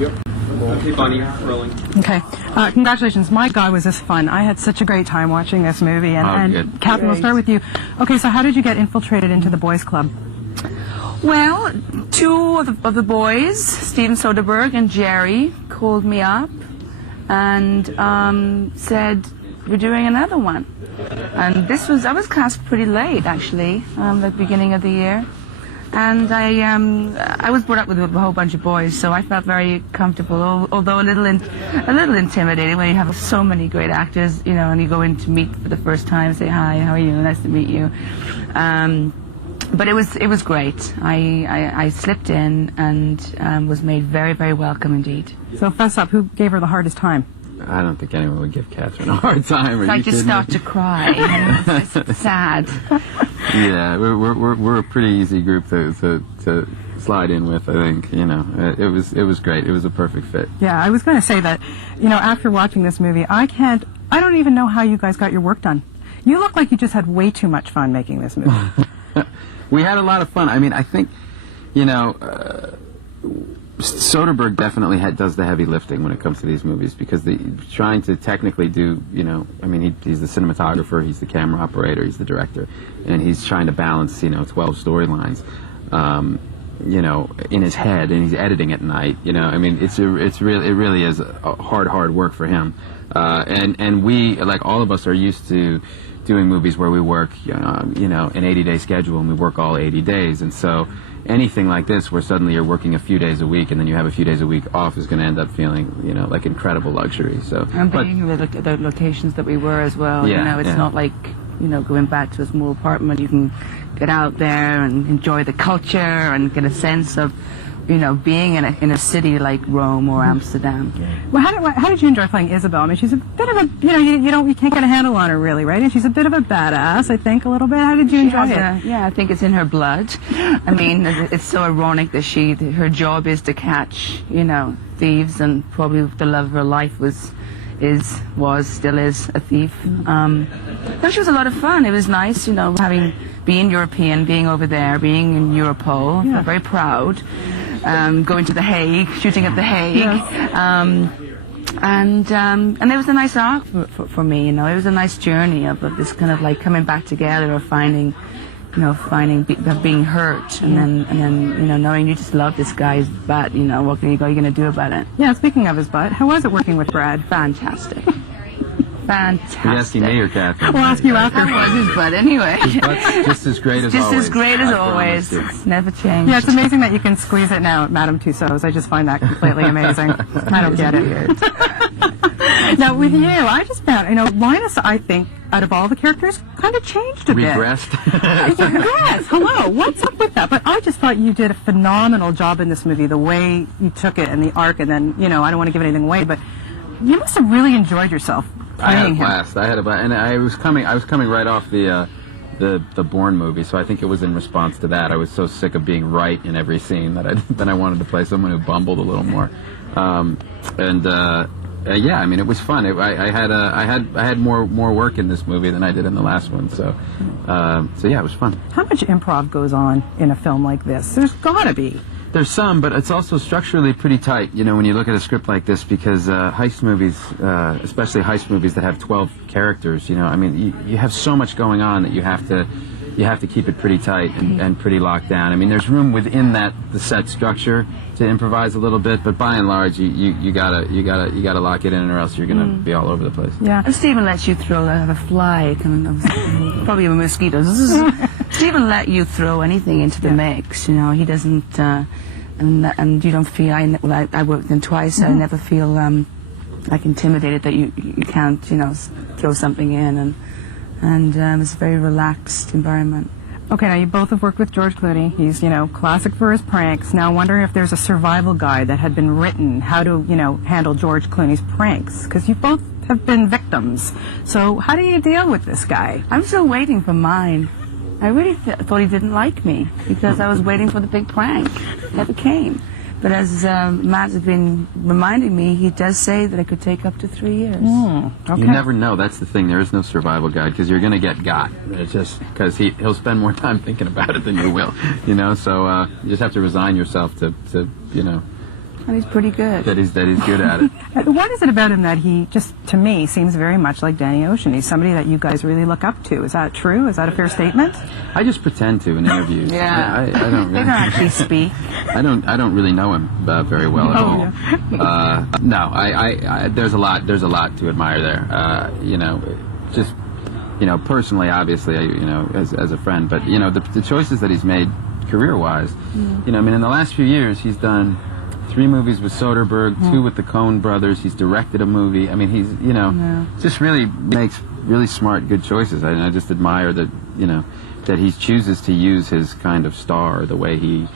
Yep. Okay, Bonnie, rolling. Okay. Congratulations. My God, was this fun. I had such a great time watching this movie. And good. Catherine, we'll start with you. Okay, so how did you get infiltrated into the boys' club? Well, two of the boys, Steven Soderbergh and Jerry, called me up and said, we're doing another one. And I was cast pretty late, actually, the beginning of the year. And I was brought up with a whole bunch of boys, so I felt very comfortable, although a little intimidated when you have so many great actors, you know, and you go in to meet for the first time, say, hi, how are you, nice to meet you. But it was great. I slipped in and was made very, very welcome indeed. So fess up, who gave her the hardest time? I don't think anyone would give Catherine a hard time. I just start to cry. It's sad. Yeah, we're a pretty easy group to slide in with. I think, you know, it was great. It was a perfect fit. Yeah, I was going to say that, you know, after watching this movie, I don't even know how you guys got your work done. You look like you just had way too much fun making this movie. We had a lot of fun. I mean, I think, you know, Soderbergh definitely does the heavy lifting when it comes to these movies, because trying to technically do, you know, I mean, he's the cinematographer, he's the camera operator, he's the director, and he's trying to balance, you know, 12 storylines, you know, in his head, and he's editing at night, you know. I mean, it really is a hard work for him, and we, like all of us, are used to doing movies where we work, you know, an 80-day schedule, and we work all 80 days, and so anything like this where suddenly you're working a few days a week and then you have a few days a week off is going to end up feeling, you know, like incredible luxury. So, and being the locations that we were as well, yeah, you know, it's not like, you know, going back to a small apartment. You can get out there and enjoy the culture and get a sense of, you know, being in a city like Rome or Amsterdam. Well, how did you enjoy playing Isabel? I mean, she's a bit of a, you know, you can't get a handle on her really, right? And she's a bit of a badass, I think, a little bit. How did you enjoy it? Yeah, I think it's in her blood. I mean, it's so ironic that her job is to catch, you know, thieves, and probably the love of her life still is a thief. But she was a lot of fun. It was nice, you know, being European, being over there, being in Europol. Yeah. I'm very proud. Going to The Hague, shooting at The Hague. Yes. And it was a nice arc for me, you know. It was a nice journey of this kind of like coming back together, or finding, you know, being hurt, and then you know, knowing you just love this guy's butt, you know, what are you going to do about it? Yeah, speaking of his butt, how was it working with Brad? Fantastic. Fantastic. Are you asking me or Catherine? We'll ask you after. How was his butt anyway? His butt's just as great as just always. as great as I always. promise you. It's never changed. Yeah, it's amazing that you can squeeze it now at Madame Tussauds. I just find that completely amazing. I don't get it. Now, with you, I just found, you know, Linus, I think, out of all the characters, kind of changed a bit. Regressed? Yes, hello. What's up with that? But I just thought you did a phenomenal job in this movie, the way you took it and the arc, and then, you know, I don't want to give anything away, but you must have really enjoyed yourself playing him. I had a blast, and I was coming right off the Bourne movie, so I think it was in response to that. I was so sick of being right in every scene that I wanted to play someone who bumbled a little more, yeah, I mean, it was fun. I had more work in this movie than I did in the last one, so yeah, it was fun. How much improv goes on in a film like this? There's gotta be. There's some, but it's also structurally pretty tight, you know, when you look at a script like this, because heist movies, especially heist movies that have 12 characters, you know, I mean, you have so much going on that you have to keep it pretty tight and pretty locked down. I mean, there's room within the set structure to improvise a little bit, but by and large, you gotta lock it in, or else you're gonna be all over the place. Yeah. And Stephen lets you throw a fly, probably a mosquito. Stephen let you throw anything into the mix. You know, he doesn't, and you don't feel. I worked with him twice. I never feel like intimidated that you can't, you know, throw something in, and it's a very relaxed environment. Okay, now you both have worked with George Clooney. He's, you know, classic for his pranks. Now, wondering if there's a survival guide that had been written, how to, you know, handle George Clooney's pranks, because you both have been victims. So how do you deal with this guy? I'm still waiting for mine. I really thought he didn't like me because I was waiting for the big prank. It never came. But as Matt has been reminding me, he does say that it could take up to 3 years. Okay. You never know. That's the thing. There is no survival guide, because you're going to get got. It's just because he'll spend more time thinking about it than you will. You know, so you just have to resign yourself to you know, And he's pretty good. that he's good at it. What is it about him that he just, to me, seems very much like Danny Ocean? He's somebody that you guys really look up to. Is that true? Is that a fair statement? I just pretend to in interviews. Yeah. I don't They really, don't actually speak. I don't really know him very well at Oh, all. No, there's a lot to admire there. You know, just, you know, personally, obviously, you know, as a friend, but you know, the choices that he's made career-wise. You know, I mean, in the last few years, he's done 3 movies with Soderbergh, 2 with the Coen brothers. He's directed a movie. I mean, he's, you know, just really makes really smart, good choices. I just admire that, you know, that he chooses to use his kind of star the way he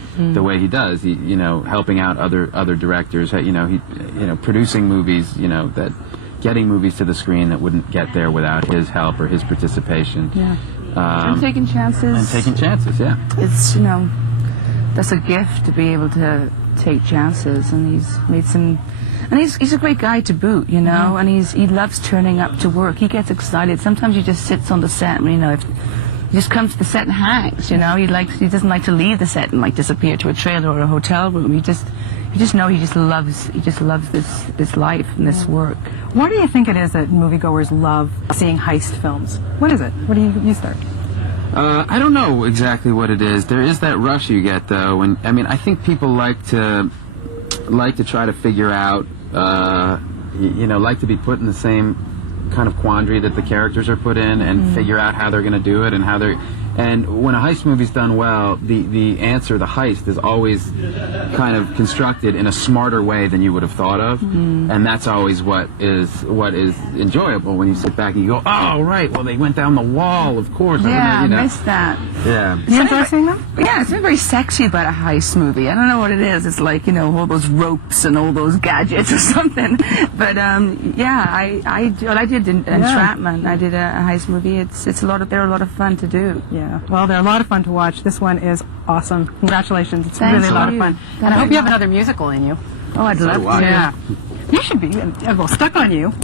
does. He, you know, helping out other directors. You know, producing movies. You know, that getting movies to the screen that wouldn't get there without his help or his participation. Yeah. And taking chances. And taking chances, yeah. It's, you know, that's a gift to be able to take chances, and he's made some, and he's a great guy to boot, you know, and he loves turning up to work. He gets excited. Sometimes he just sits on the set, and, you know, if he just comes to the set and hangs, you know, he doesn't like to leave the set and like disappear to a trailer or a hotel room. You just loves this life and this work. Why do you think it is that moviegoers love seeing heist films? What is it? What do you start? I don't know exactly what it is. There is that rush you get, though, and I mean, I think people like to try to figure out, you know, like to be put in the same kind of quandary that the characters are put in, and figure out how they're going to do it, and how they're. And when a heist movie's done well, the answer, the heist, is always kind of constructed in a smarter way than you would have thought of, and that's always what is enjoyable when you sit back and you go, oh right, well they went down the wall, of course. Yeah, you know. I missed that. Yeah. You enjoy seeing them? Yeah, it's very sexy about a heist movie. I don't know what it is. It's like, you know, all those ropes and all those gadgets or something. But yeah, I did Entrapment. I did a heist movie. They're a lot of fun to do. Yeah. Well, they're a lot of fun to watch. This one is awesome. Congratulations. It's Thanks really a lot to of fun. you. And I hope you have another musical in you. Oh, I'd love to. Yeah. You should be. Well, Stuck on You.